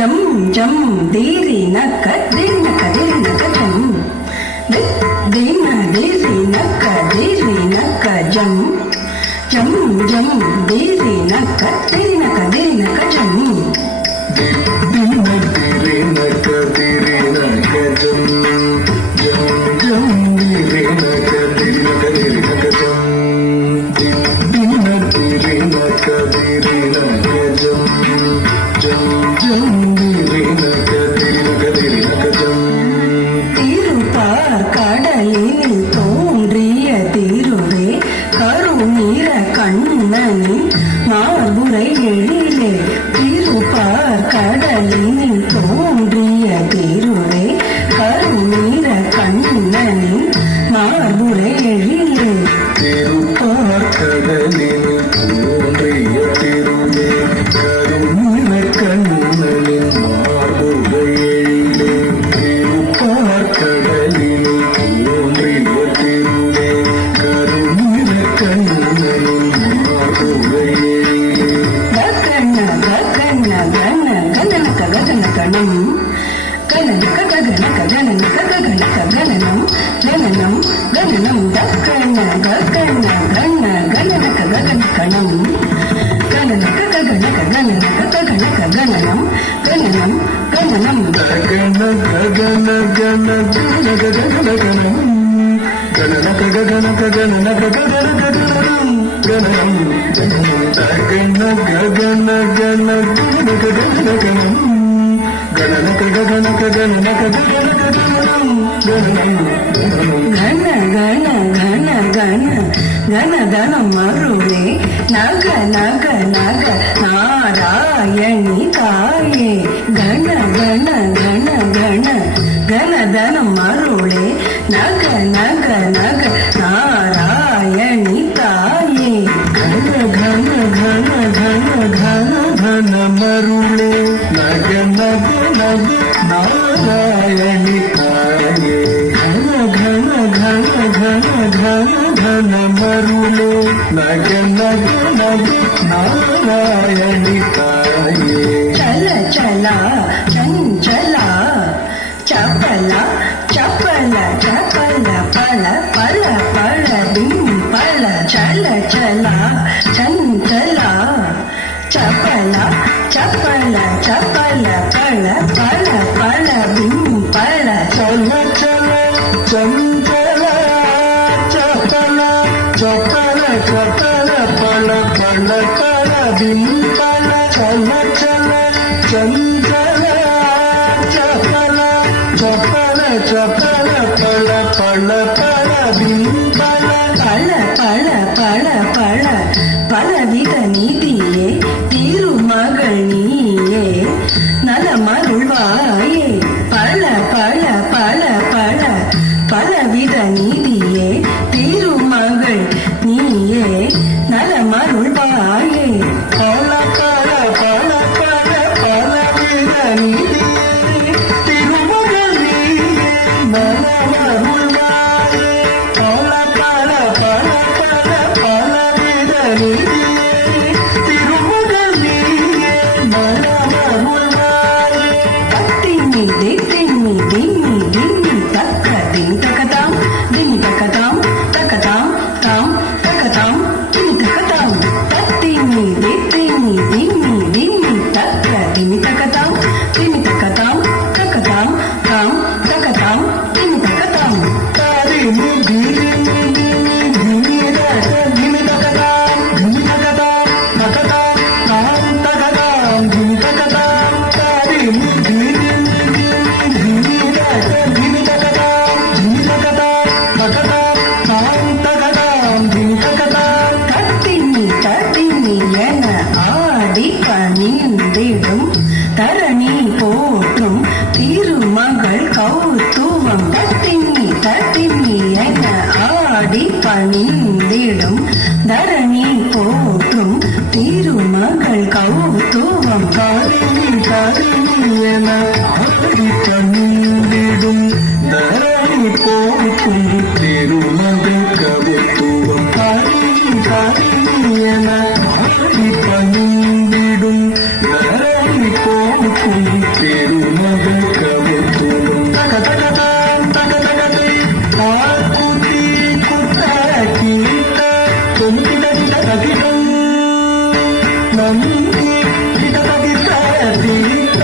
ಜಂ ಜಂ ದೇರಿ ನಕ್ಕ ದೇರಿ ನಕ್ಕ ಜಂ ದೇನ ದೇರಿ ನಕ್ಕ ಜಂ ಜಂ ಜಂ ದೇರಿ ನಕ್ಕ ಜಂ ದಿನ ದೇರಿ ನಕ್ಕ ಜಂ ಜಂ ಜಂ ದೇರಿ ನಕ್ಕ ಜಂ ದಿನ ದೇರಿ ನಕ್ಕ ಜಂ ಜಂ ಜಂ ದೇರಿ ನಕ್ಕ ಜಂ திருப்பார் கடலில் தோன்றிய திருவே கருநீர கண்ணனின் மார்புரை எழிலே திருப்பார் கடலில் தோன்றிய திருவே கருநீர கண்ணனின் மார்புரை எழிலே திருப்பார் கடலில் தோன்றிய திருவே கருநீர கண்ணனின் மார்புரை எழிலே திருப்பார் கடலில் தோன்றிய திருவே கருநீர கண்ணனின் மார்புரை எழிலே ககன ககன கன ககனக ககனகணம் கனக ககனக ககனக ககனக ககனம் ககனம் ககனம் தக்கன ககன கன ககனக ககனகணம் கனக ககனக ககனக ககனக ககனம் ககனம் ககனம் ಗಗನ ಗಗನ ಗನ ಗನ ಗಗನ ಗಗನಂ ಗಗನ ಗಗನ ಗಗನ ಗಗನ ಗಗನಂ ಗಗನಂ ಗಗನ ಗಗನ ಗನ ಗನ ಗಗನ ಗಗನಂ ಗಗನ ಗಗನ ಗಗನ ಗಗನ ಗಗನಂ ಗಗನಂ ಗನ ಗನ ಘನ ಘನ ಘನ ಧನ ಮರುಳೆ ನಗ ನಗ ನಗ ನಾರಾಯಣಿ ತಾಯೇ ಘನ ಘನ ಘನ ಘನ ಘನ ಧನ ಮರುಳೆ ನಗ ನಗ ನಗ ನಾರಾಯಣಿ ತಾಯೇ ಘನ ಘನ ಘನ ಘನ ಘನ ಘನ ಮರುಳೆ ನಗ ನಗ ನಗ ನಾರಾಯಣಿ ತಾಯೇ ಘನ ಘನ ಘನ ಘನ ಘನ ಘನ ಮರುಳೆ ನಗ ನಗ ನಗ ನಾರಾಯಣಿ ತಾಯೇ ಚಲ ಚಲ ಚಂಚಲ ಚಪಲ ಚಪಲ ಚಪಲ ಪಳ ಪಳ ಪಳ ಡಿಂಪಳ ಚಲ ಚಲ ಚಂಚಲ ಚಪಲ ಚಪಲ ಚಪಲ ಪಳ ಪಳ ಪಳ ಡಿಂಪಳ ಚಲ ಚಲ ಚಂಚಲ ಚಪಲ ಚಪಲ ಚಪಲ ಪಳ ಪಳ ಪಳ ಬಿಂಪಳ ಚಲ ಚಲ ಚಂಚಲ ಚಪಲ ಚಪಲ ಚಪಲ ಪಳ ಪಳ ಪಳ ಬಿಂಪಳ பல பல பல பல பலவித நீதியே திருமகள் நீயே நலமருள்வாயே பல பல பல பல பலவித நீதியே திருமகள் நீயே நலமருள்வாயே பல பல பல பல பலவித நீதியே திருமகள் நீயே நலமருள்வாயே பல பல பல பல பலவித நீதியே திருமகள் நீயே நலமருள்வாயே திம்மி திம்மி திம்மி திம்மி தக்க தின் தக்கதாம் தின் தக்கதாம் தக்கதாம் தாம் தக்கதாம் தின் தக்கதாம் தத்திம்மி திம்மி திம்மி திம்மி தக்க தின் தக்கதாம் தின் தக்கதாம் தக்கதாம் தாம் தக்கதாம் தின் தக்கதாம் தாரி முகி திமி தக்கதாம் திமி தக்கதாம் தக்கதாம் தாம் தக்கதாம் தின் தக்கதாம் தாரி முகி திமி தக்கதாம் திமி தக்கதாம் தக்கதாம் தாம் தக்கதாம் தின் தக்கதாம் தத்திம்மி தத்திம்மி என ஆடி பணிந்திடும் தரணி போற்றும் திருமகள் கௌத்துவம் தத்திம்மி தத்திம்மி என ஆடி பணிந்திடும் தரணி போற்றும் திருமகள் கௌத்துவம் காரிணி என ஆடி பணிந்திடும் தரணி போற்றும் திருமகள் கவுத்துவம் காரிணி என ஆடி பணிந்திடும் தரணி போற்றும் தகிடம் நந்தி திட தகிட திரித்த